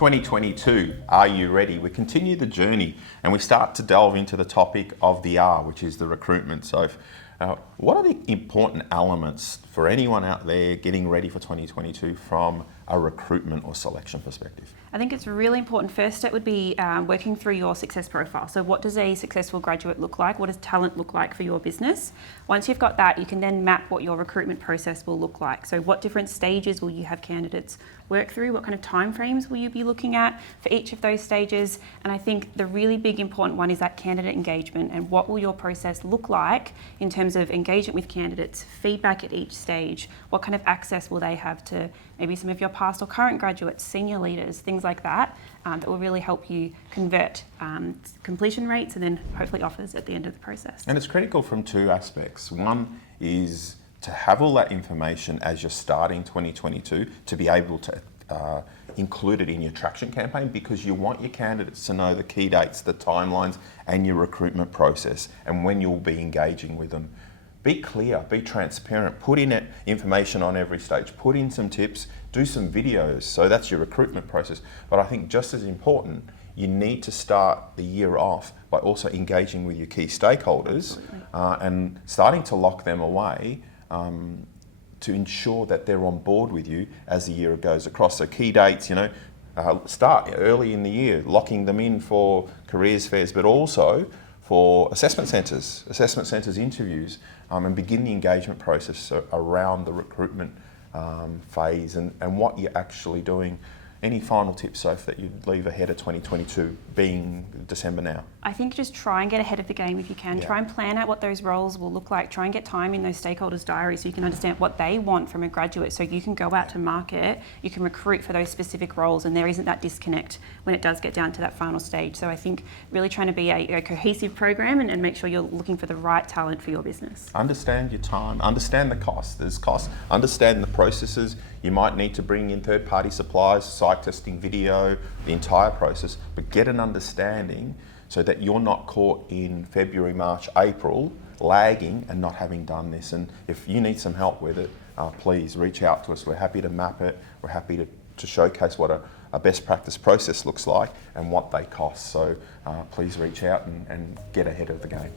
2022, are you ready? We continue the journey and we start to delve into the topic of the R, which is the recruitment. So what are the important elements for anyone out there getting ready for 2022 from a recruitment or selection perspective? I think it's really important. First step would be working through your success profile. So what does a successful graduate look like? What does talent look like for your business? Once you've got that, you can then map what your recruitment process will look like. So what different stages will you have candidates work through? What kind of timeframes will you be looking at for each of those stages? And I think the really big important one is that candidate engagement, and what will your process look like in terms of engagement with candidates, feedback at each stage, what kind of access will they have to maybe some of your past or current graduates, senior leaders, things like that, that will really help you convert completion rates and then hopefully offers at the end of the process. And it's critical from two aspects. One is to have all that information as you're starting 2022 to be able to include it in your traction campaign, because you want your candidates to know the key dates, the timelines, and your recruitment process and when you'll be engaging with them. Be clear, be transparent, put in information on every stage, put in some tips, do some videos. So that's your recruitment process. But I think just as important, you need to start the year off by also engaging with your key stakeholders and starting to lock them away to ensure that they're on board with you as the year goes across. So key dates, start early in the year, locking them in for careers fairs, but also for assessment centres interviews, and begin the engagement process around the recruitment phase and what you're actually doing. Any final tips, Soph, that you'd leave ahead of 2022, being December now? I think just try and get ahead of the game if you can. Yeah. Try and plan out what those roles will look like. Try and get time in those stakeholders' diaries so you can understand what they want from a graduate, so you can go out to market, you can recruit for those specific roles, and there isn't that disconnect when it does get down to that final stage. So I think really trying to be a cohesive program and make sure you're looking for the right talent for your business. Understand your time, understand the cost. There's cost, understand the processes. You might need to bring in third-party suppliers, psych testing, video, the entire process, but get an understanding so that you're not caught in February, March, April, lagging and not having done this. And if you need some help with it, please reach out to us. We're happy to map it. We're happy to showcase what a best practice process looks like and what they cost. So please reach out and get ahead of the game.